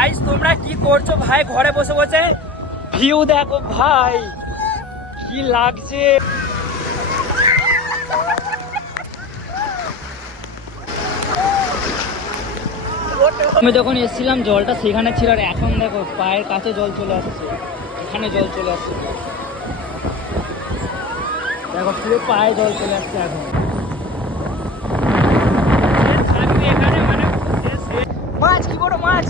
Guys তোমরা কি করছ? ভাই, ঘরে বসে বসে ভিউ দেখো ভাই। কি লাগছে? আমি যখন এসেছিলাম, জলটা সেখানে ছিল আর এখন দেখো, পায়ের কাছে জল চলে আসছে। এখানে জল চলে আসছে। দেখো, পুরো পায়ে জল চলে আসছে এখন। মানে। মাছ, কি বড় মাছ?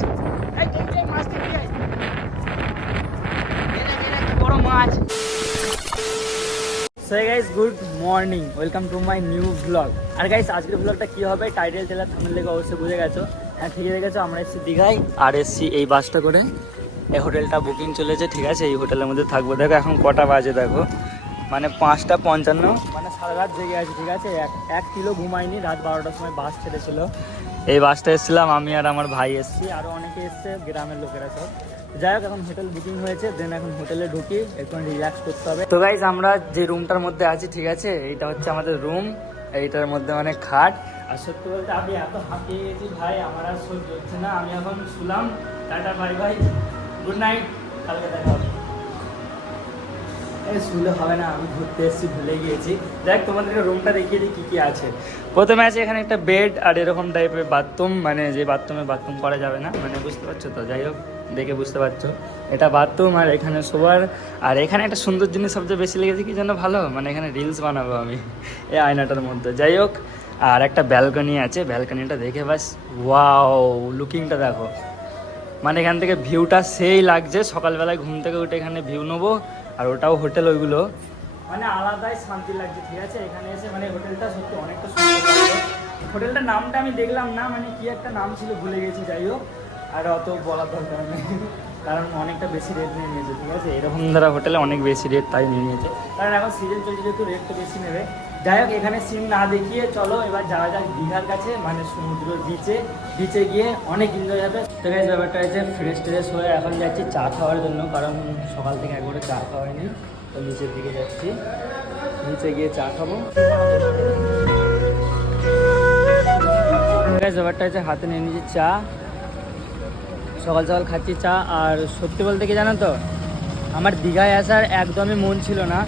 Guys good morning welcome to my new blog R guys আজকের ব্লগটা কি হবে? টাইটেল টেলার থামেল দেখে অবশ্যই বুঝে গেছো। হ্যাঁ ঠিকই দেখেছ, আমরা এসেছি দীঘায়। আর এসেছি এই বাসটা করে। এই হোটেলটা বুকিং চলেছে, ঠিক আছে? এই হোটেলের মধ্যে থাকব। দেখো, এখন কটা বাজে, দেখো। মানে পাঁচটা পঞ্চান্ন। মানে সারা রাত জেগে আছি, ঠিক আছে? এক এক কিলো ঘুমাইনি, রাত বারোটার সময় বাস ছেড়েছিল। এই বাসটা এসেছিলাম, আমি আর আমার ভাই এসেছি আরও অনেকে এসছে, গ্রামের লোকেরা সব। যাই হোক, এখন হোটেল বুকিং হয়েছে দেন এখন হোটেলে ঢুকি, একটু রিল্যাক্স করতে হবে। তো গাইজ আমরা যে রুমটার মধ্যে আছি, ঠিক আছে, এইটা হচ্ছে আমাদের রুম এইটার মধ্যে মানে খাট। আর সত্যি বলতে আমি এত হাঁপিয়ে গেছি ভাই, আমার আর সহ্য হচ্ছে না। আমি এখন শুলাম, tata bye bye good night কালকে দেখা হবে। শুলে হবে না, আমি ঘুরতে এসেছি, ভুলে গিয়েছি। দেখ তোমাদেরকে রুমটা দেখিয়ে দিই কী কী আছে। প্রথমে আছে এখানে একটা বেড আর এরকম টাইপের বাথরুম মানে যে বাথরুমে বাথরুম করা যাবে না মানে বুঝতে পারছ তো? যাই হোক, দেখে বুঝতে পারছ। এটা বাথরুম আর এখানে শোয়ার আর এখানে একটা সুন্দর জিনিস সবচেয়ে বেশি লেগেছে, কি জন্য ভালো? মানে এখানে রিলস বানাবো আমি, এই আয়নাটার মধ্যে। যাই হোক, আর একটা ব্যালকনি আছে ব্যালকনিটা দেখে বাস ওয়াও লুকিংটা দেখো। মানে এখান থেকে ভিউটা সেই লাগছে, সকালবেলায় ঘুম থেকে উঠে এখানে ভিউ নেব আর ওটাও হোটেল ওইগুলো। মানে আলাদাই শান্তি লাগছে, ঠিক আছে? এখানে এসে মানে হোটেলটা সত্যি অনেকটা সুন্দর হোটেলটার নামটা আমি দেখলাম না মানে কি একটা নাম ছিল, ভুলে গেছি, যাই হোক। আর অত বলার দরকার নেই, কারণ অনেকটা বেশি রেট নিয়ে নিয়েছে, ঠিক আছে? এরকম ধরা হোটেলে অনেক বেশি রেট তাই নিয়ে নিয়েছে। কারণ এখন সিজন চলছে, যেহেতু রেট তো বেশি নেবে। যাই হোক, এখানে সিন না দেখিয়ে চলো, এবার যাওয়া যাক দীঘার কাছে মানে সমুদ্র বিচে বিচে গিয়ে অনেক এনজয় হবে। তো গাইজ ব্যাপারটা হচ্ছে ফ্রেশ ট্রেশ হয়ে এখন যাচ্ছি চা খাওয়ার জন্য, কারণ সকাল থেকে একবারে চা খাওয়া হয়নি। তো নিচের দিকে যাচ্ছি। নিচে গিয়ে চা খাব। ব্যাপারটা হচ্ছে হাতে নিয়ে নিয়েছি চা। সকাল সকাল খাচ্ছি চা। আর সত্যি বলতে কি জানো তো? আমার দীঘায় আসার একদমই মন ছিল না।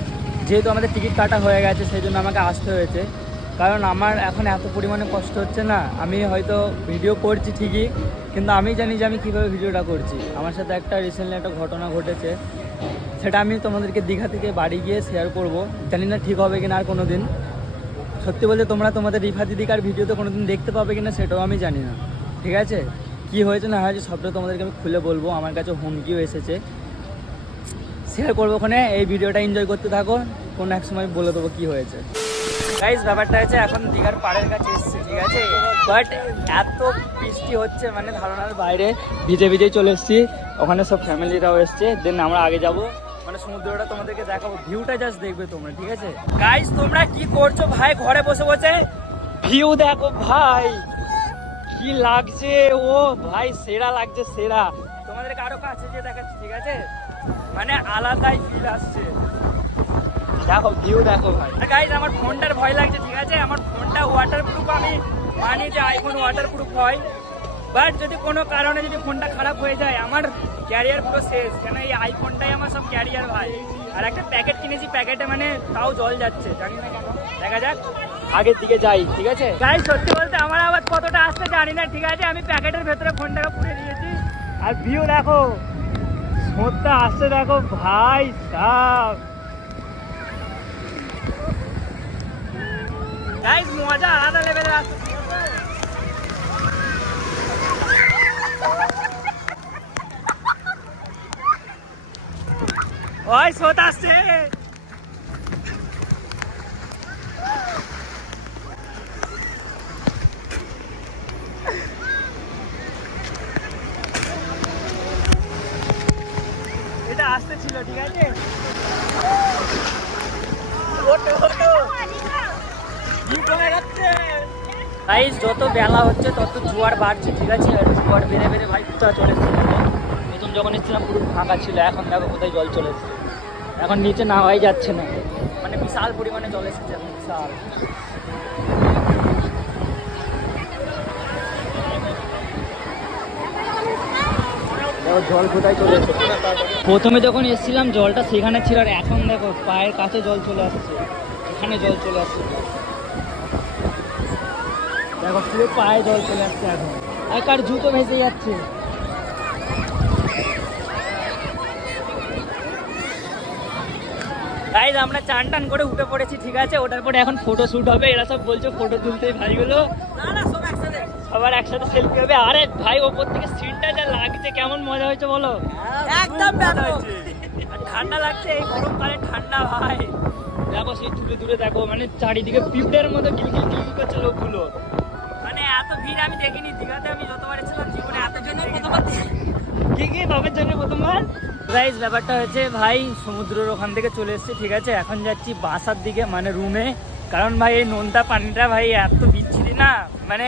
যেহেতু আমাদের টিকিট কাটা হয়ে গেছে, সেই জন্য আমাকে আসতে হয়েছে। কারণ আমার এখন এত পরিমাণে কষ্ট হচ্ছে না, আমি হয়তো ভিডিও করছি ঠিকই, কিন্তু আমি জানি যে আমি কীভাবে ভিডিওটা করছি। আমার সাথে একটা রিসেন্টলি একটা ঘটনা ঘটেছে, সেটা আমি তোমাদেরকে দীঘা থেকে বাড়ি গিয়ে শেয়ার করব। জানি না ঠিক হবে কিনা আর কোনো দিন সত্যি বলতে তোমরা তোমাদের রিফা দিদিকার ভিডিওতে কোনো দিন দেখতে পাবে কিনা সেটাও আমি জানি না। ঠিক আছে? কি হয়েছে না হয়েছে সবটা তোমাদেরকে আমি খুলে বলব। আমার কাছে হুমকিও এসেছে। শেয়ার করব ওখানে। এই ভিডিওটা এনজয় করতে থাকো। কোনো এক সময় বলে দেবো কি হয়েছে। গাইজ ব্যাপারটা হচ্ছে এখন দীঘার পাড়ের কাছে এসছে, ঠিক আছে? বাট এত বৃষ্টি হচ্ছে মানে ধারণার বাইরে। ভিজে ভিজে চলে এসেছি। ওখানে সব ফ্যামিলিরাও এসছে। দেন আমরা আগে যাব। মানে সমুদ্রটা তোমাদেরকে দেখাবো। ভিউটা জাস্ট দেখবে তোমরা, ঠিক আছে? গাইজ তোমরা কি করছ? ভাই, ঘরে বসে বসে ভিউ দেখো ভাই। কি লাগছে? ও ভাই, সেরা লাগছে, সেরা। তোমাদেরকে আরও কাছে যে দেখাচ্ছি, ঠিক আছে? মানে আলাদাই ফিল আসছে। দেখো ভিউ দেখো ভাই। গাইজ আমার ফোনটার ভয় লাগছে ঠিক আছে? আমার ফোনটা ওয়াটার প্রুফ আমি মানি যে আইফোন ওয়াটার প্রুফ হয়। বাট যদি কোনো কারণে যদি ফোনটা খারাপ হয়ে যায় আমার ক্যারিয়ার পুরো শেষ। কেন এই আইফোনটাই আমার সব ক্যারিয়ার ভাই। আর একটা প্যাকেট কিনেছি প্যাকেটে মানে তাও জল যাচ্ছে। জানি না কেন। দেখা যাক। আগের দিকে যাই ঠিক আছে? গাই সত্যি বলতে আমার আবার কতটা আসতে জানি না ঠিক আছে? আমি প্যাকেটের ভেতরে ফোনটাকে পুড়ে দিয়েছি। আর ভিউ দেখো। স্রোতটা আসছে দেখো ভাই সাহ মজা আলাদা লেভেলের আসছে ওই সোত আসছে এটা আসতে ছিল ঠিক আছে গাইস যত বেলা হচ্ছে, তত জোয়ার বাড়ছে, ঠিক আছে? জোয়ার বেড়ে বেড়ে ভাই কোথায় চলে এসেছে। নতুন যখন এসেছিলাম, পুরো ফাঁকা ছিল। এখন দেখো কোথায় জল চলে এখন নিচে নামাই যাচ্ছে না। মানে বিশাল পরিমাণে জল এসেছে, বিশাল। জল কোথায় চলে প্রথমে যখন এসেছিলাম জলটা সেখানে ছিল আর এখন দেখো পায়ের কাছে জল চলে আসছে। এখানে জল চলে আসছে। দেখো পুরো পায়ে জল চলে আসছে এখন। আর কার জুতো ভেসে যাচ্ছে। গাইজ আমরা চান টান করে উঠে পড়েছি ঠিক আছে? ওটার পরে এখন ফটো শ্যুট হবে। এরা সব বলছে ফটো তুলতে ভাইগুলো সবার একসাথে সেলফি হবে। আরে ভাই ওপর থেকে সিনটা যা লাগছে কেমন মজা হয়েছে বলো? একদম। ঠান্ডা লাগছে এই গরমকালে ঠান্ডা ভাই। দেখো সেই দূরে দূরে দেখো মানে চারিদিকে পিঁপড়ের মতো কিলকিল কিলকিল করছে লোকগুলো। মানে এত ভিড় আমি দেখিনি দীঘাতে আমি যতবার এসেছিলাম জীবনে এত জন্য প্রথমবার কি কি বাবার জন্য প্রথমবার? গাইজ ব্যাপারটা হয়েছে ভাই সমুদ্রের ওখান থেকে চলে এসেছি ঠিক আছে? এখন যাচ্ছি বাসার দিকে মানে রুমে কারণ ভাই এই নোনটা পানিটা ভাই এত বিচ্ছিরি না। মানে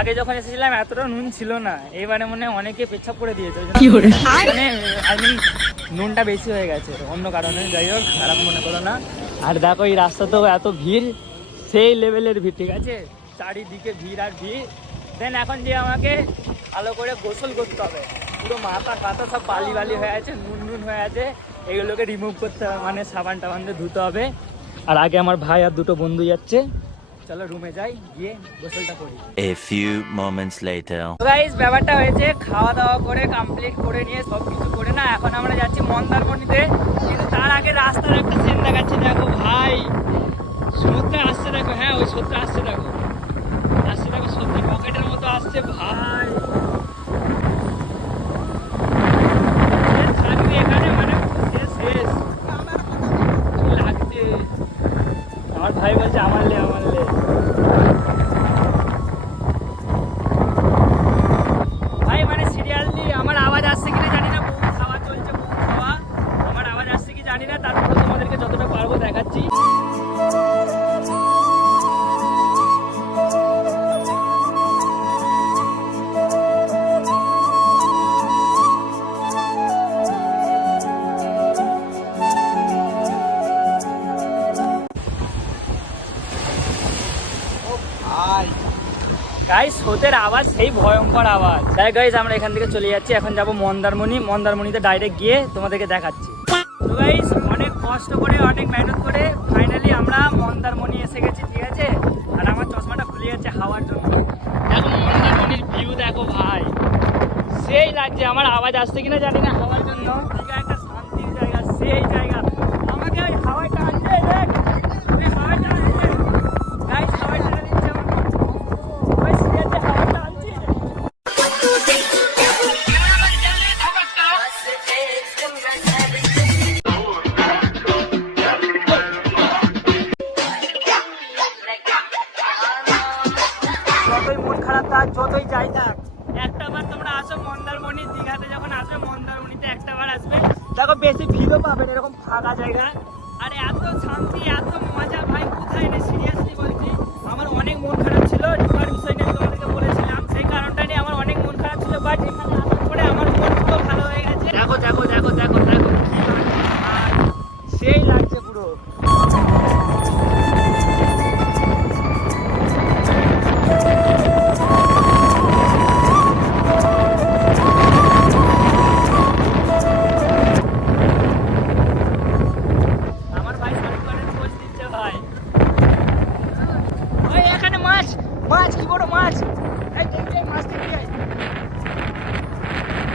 আগে যখন এসেছিলাম এতটা নুন ছিল না। এবারে মনে হয় অনেকে পেছাব করে দিয়েছে। মানে আই মিন নুনটা বেশি হয়ে গেছে। অন্য কারণে যাই হোক খারাপ মনে করো না। আর দেখো এই রাস্তাতেও এত ভিড় সেই লেভেলের ভিড় ঠিক আছে? চারিদিকে ভিড় আর ভিড়। দেন এখন যে আমাকে ভালো করে গোসল করতে হবে পুরো মাথা ফাতা সব বালি বালি হয়ে আছে নুন নুন হয়ে আছে এগুলোকে রিমুভ করতে হবে মানে সাবান টাবান দিয়ে ধুতে হবে। আর আগে আমার ভাই আর দুটো বন্ধু যাচ্ছে চলো রুমে যাই গিয়ে গোসলটা করি moments later. গাইস ব্যাপারটা হয়েছে খাওয়া দাওয়া করে কমপ্লিট করে নিয়ে সব কিছু করে না এখন আমরা যাচ্ছি মন্দারমণিতে কিন্তু তার আগে রাস্তার একটা স্রোতের আওয়াজ, সেই ভয়ঙ্কর আওয়াজ। তাই গাইস আমরা এখান থেকে চলে যাচ্ছি। এখন যাব মন্দারমণি। মন্দারমণিতে ডাইরেক্ট গিয়ে তোমাদেরকে দেখাচ্ছি। অনেক কষ্ট করে, অনেক মেহনত করে ফাইনালি আমরা মন্দারমণি এসে গেছি, ঠিক আছে? আর আমার চশমাটা খুলে যাচ্ছে হাওয়ার জন্য। দেখো মন্দারমণির ভিউ দেখো ভাই। সেই লাগছে, আমার আওয়াজ আসছে কিনা জানি না, হাওয়ার জন্য। একটা শান্তির জায়গা, সেই জায়গা। আসো মন্দারমণি দীঘাতে যখন আসবে মন্দারমণিতে একটা বার আসবে। দেখো বেশি ভিড়ও পাবেন এরকম ফাঁকা জায়গা। আর এত শান্তি এত মজা ভাই কোথায় নেই সিরিয়াসলি বলছি আমার অনেক মন খারাপ মাছ কি বড় মাছ? এই দেখি মাছ দেখি এই।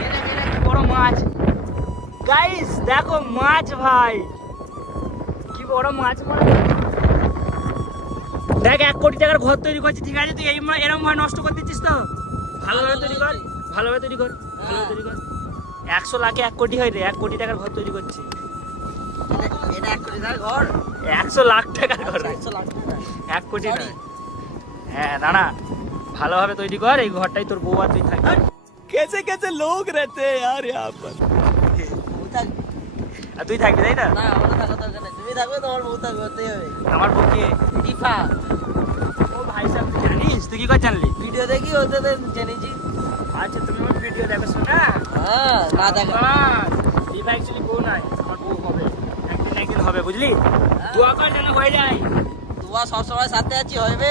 এই দেখ, এই দেখ, কি বড় মাছ। গাইস দেখো মাছ ভাই। কি বড় মাছ মাছ দেখ এক কোটি টাকার ঘর তৈরি করছি ঠিক আছে? তুই এই এরকম ভাবে নষ্ট করে দিচ্ছিস তো? ভালোভাবে তৈরি কর ভালোভাবে তৈরি কর ভালোভাবে তৈরি কর। একশো লাখে এক কোটি হয় রে এক কোটি টাকার ঘর তৈরি করছি। এটা এক কোটি টাকার ঘর। একশো লাখ টাকার ঘর। একশো লাখ টাকা এক কোটি নয় হ্যাঁ দাঁড়া। ভালোভাবে তৈরি কর এই ঘরটাই তোর বউ আর তুই থাকবি কেসে কেসে লোক রেতে আর ইয়ার পর আর তুই থাকবি তাই না? না আমার থাকা দরকার নেই। তুমি থাকবে তোমার বউ থাকবে হতেই হবে। আমার বউ কে? রিফা। ও ভাই সাহেব তুই জানিস? তুই কি করে জানলি? ভিডিও দেখি ওতে জেনেছি। আচ্ছা তুমি আমার ভিডিও দেখো শোনা হ্যাঁ না দেখো। রিফা অ্যাকচুয়ালি বউ নাই আমার বউ হবে। একদিন একদিন হবে বুঝলি? হ্যাঁ। দোয়া কর যেন হয়ে যায়। দোয়া সবসময় সাথে আছি হইবে?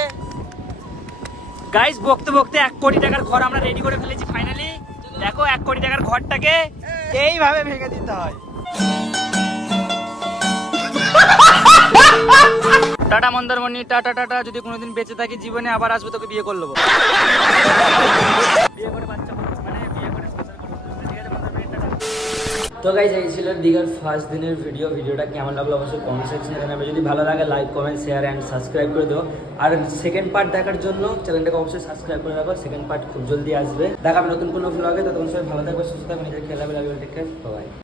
গাইস বকতে বকতে এক কোটি টাকার ঘর আমরা রেডি করে ফেলেছি ফাইনালি দেখো, এক কোটি টাকার ঘরটাকে এইভাবে ভেঙে দিতে হয়। Tata Mandarmani, tata tata. যদি কোনোদিন বেঁচে থাকি, জীবনে আবার আসব, তোকে বিয়ে করে নেব বিয়ে করে বাচ্চা মানে বিয়ে করে সংসার করব। ঠিক আছে, মন্দারমণি, টাটা। তো গাইজ এই ছিল দীঘার ফার্স্ট দিনের ভিডিও ভিডিওটা কেমন লাগল অবশ্যই কমেন্ট সেকশনে জানাবে। যদি ভালো লাগে like comment share and subscribe করে দিও। আর সেকেন্ড পার্ট দেখার জন্য চ্যানেলটাকে অবশ্যই সাবস্ক্রাইব করে রাখো। সেকেন্ড পার্ট খুব জলদি আসবে। দেখাবে নতুন কোনো ভ্লগে তো তখন সবাই ভালো থাকবে, সুস্থ থাকবে, নিজের খেলা লাগবে টেক কেয়ার বাই